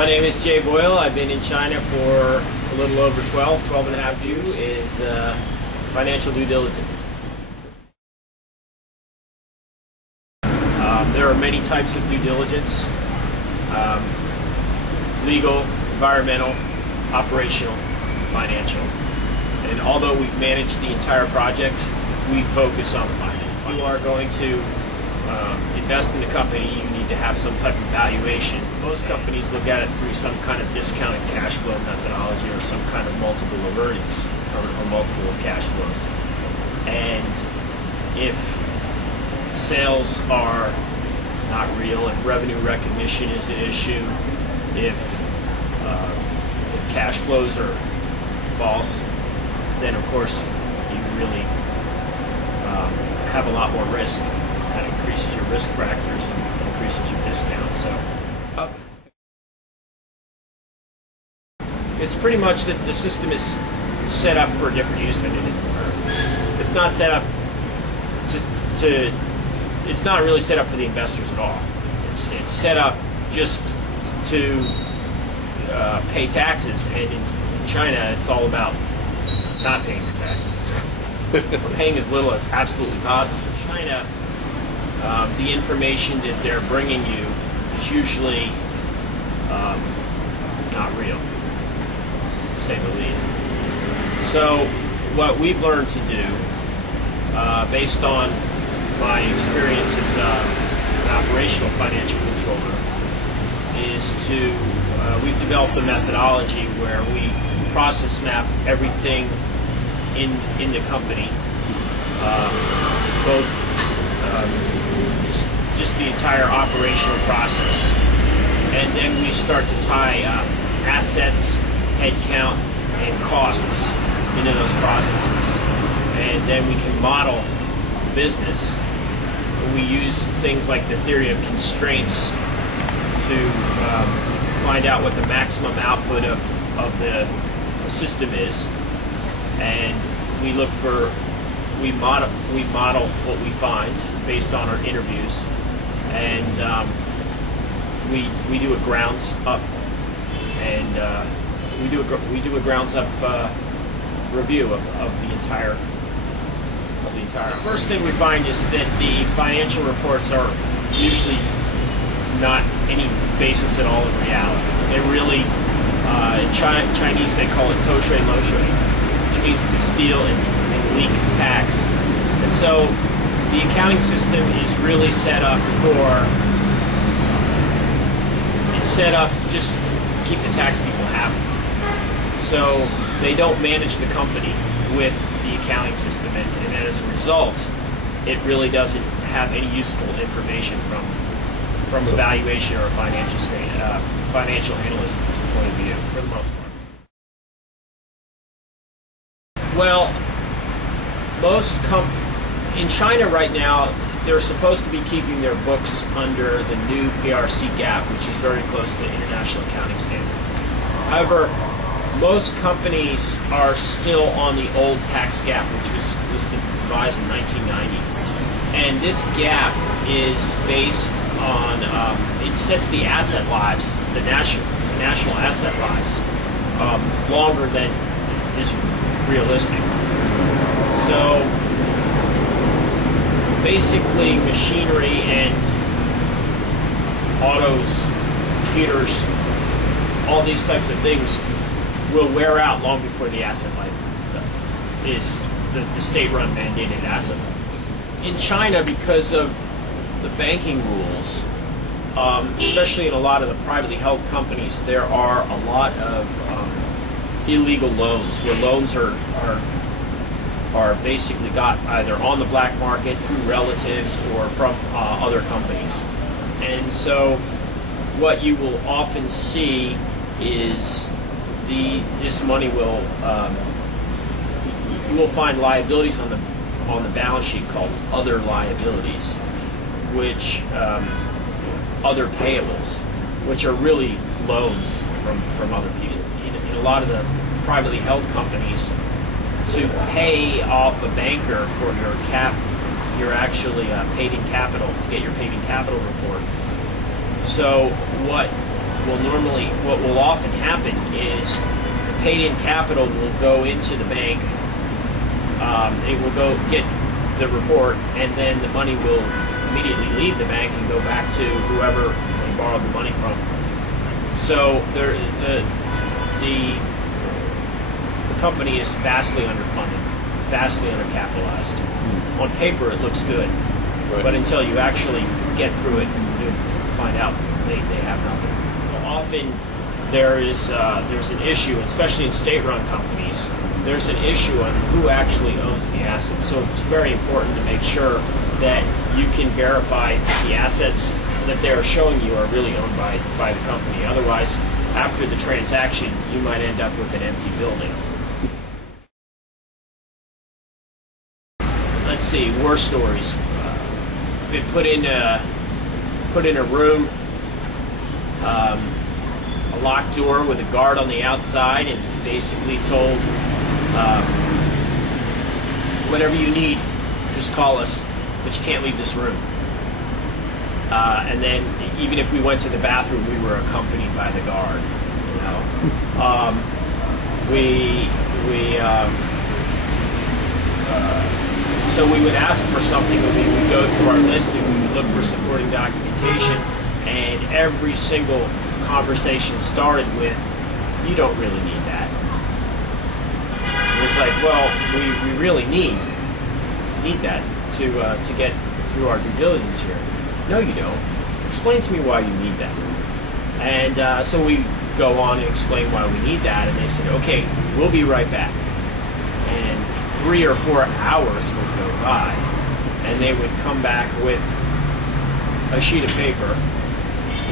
My name is Jay Boyle. I've been in China for a little over 12 and a half years. Is financial due diligence. There are many types of due diligence: legal, environmental, operational, financial. And although we've managed the entire project, we focus on finance. If you are going to invest in a company, you need to have some type of valuation. Most companies look at it through some kind of discounted cash flow methodology or some kind of multiple of earnings or multiple of cash flows. And if sales are not real, if revenue recognition is an issue, if cash flows are false, then of course you really have a lot more risk. That increases your risk factors and increases your discount. So it's pretty much that the system is set up for a different use than it is on Earth. It's not set up it's not really set up for the investors at all. It's set up just to pay taxes, and in China it's all about not paying your taxes. Or paying as little as absolutely possible. In China, the information that they're bringing you is usually not real, to say the least. So what we've learned to do, based on my experience as an operational financial controller, is to, we've developed a methodology where we process map everything in the company, both just the entire operational process, and then we start to tie assets, headcount, and costs into those processes, and then we can model the business. We use things like the theory of constraints to find out what the maximum output of the system is, and we model what we find based on our interviews, and we do a grounds up, and we do a grounds up review of the entire. The first thing we find is that the financial reports are usually not any basis at all in reality. They really, in Chinese they call it 偷税漏税, which means to steal and leak tax. And so the accounting system is really set up just to keep the tax people happy. So they don't manage the company with the accounting system, and as a result, it really doesn't have any useful information from a valuation or a financial analyst's point of view, for the most part. Well, in China right now, they're supposed to be keeping their books under the new PRC GAAP, which is very close to the international accounting standard. However, most companies are still on the old tax GAAP, which was devised in 1990. And this GAAP is based on, it sets the asset lives, the national asset lives, longer than is realistic. So basically machinery and autos, computers, all these types of things will wear out long before the asset life is the state-run mandated asset life. In China, because of the banking rules, especially in a lot of the privately held companies, there are a lot of illegal loans, where loans are basically got either on the black market through relatives or from other companies. And so what you will often see is this money will you will find liabilities on the balance sheet called other liabilities, which other payables, which are really loans from other people. In a lot of the privately held companies, to pay off a banker for you're actually paid in capital, to get your paid in capital report. So what what will often happen is paid-in capital will go into the bank. It will go get the report, and then the money will immediately leave the bank and go back to whoever they borrowed the money from. So the company is vastly underfunded, vastly undercapitalized. On paper, it looks good, but until you actually get through it, you find out they have nothing. Well, often there's an issue, especially in state-run companies. There's an issue on who actually owns the assets. So it's very important to make sure that you can verify the assets that they're showing you are really owned by the company. Otherwise, after the transaction, you might end up with an empty building. Let's see, war stories. Been put in a room, a locked door with a guard on the outside, and basically told, whatever you need, just call us, but you can't leave this room. And then even if we went to the bathroom, we were accompanied by the guard. You know, so we would ask for something, and we would go through our list and we would look for supporting documentation, and every single conversation started with, "You don't really need that." And it's like, well, we really need that to get through our due diligence here. No, you don't. Explain to me why you need that. And so we go on and explain why we need that, and they said, okay, we'll be right back. And 3 or 4 hours would go by, and they would come back with a sheet of paper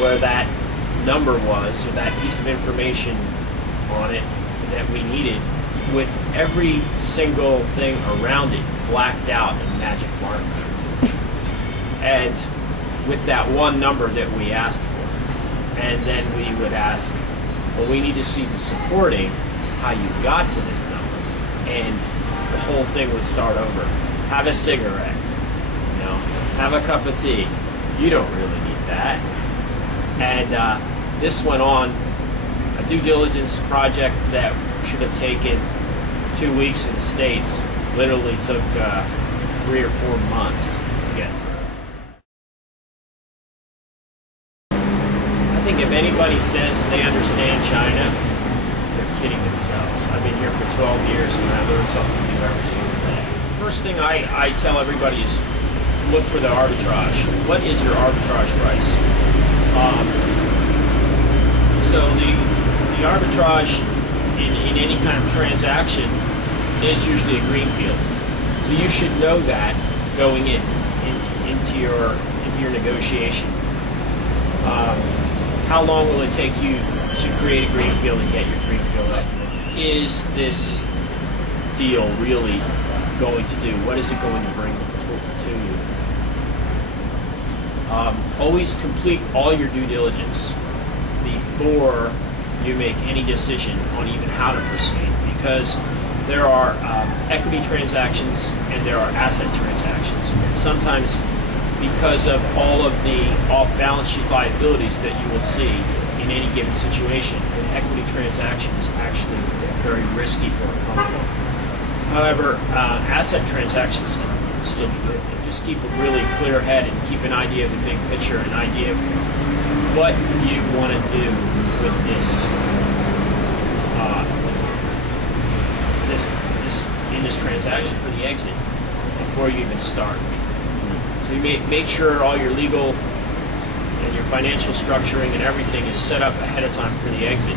where that number was, or that piece of information on it that we needed, with every single thing around it blacked out in magic marker. And with that one number that we asked for. And then we would ask, well, we need to see the supporting, how you got to this number. And the whole thing would start over. Have a cigarette, you know, have a cup of tea. You don't really need that. And this went on, a due diligence project that should have taken 2 weeks in the States, literally took 3 or 4 months to get through. I think if anybody says they understand China, they're kidding themselves. I've been here for 12 years and I learn something new every single day. First thing I tell everybody is look for the arbitrage. What is your arbitrage price? So the arbitrage in any kind of transaction is usually a greenfield. So you should know that going into your negotiation. How long will it take you to create a greenfield and get your greenfield up? Is this deal really going to do? What is it going to bring to you? Always complete all your due diligence before you make any decision on even how to proceed, because there are equity transactions and there are asset transactions. And sometimes, because of all of the off-balance sheet liabilities that you will see in any given situation, an equity transaction is actually very risky for a company. However, asset transactions can still be good. And just keep a really clear head and keep an idea of the big picture, an idea of what you want to do with this, in this transaction for the exit before you even start. So you make sure all your legal and your financial structuring and everything is set up ahead of time for the exit.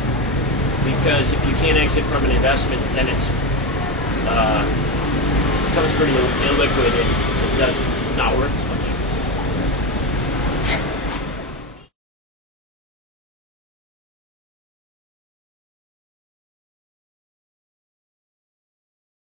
Because if you can't exit from an investment, then it's becomes pretty illiquid and it's not worth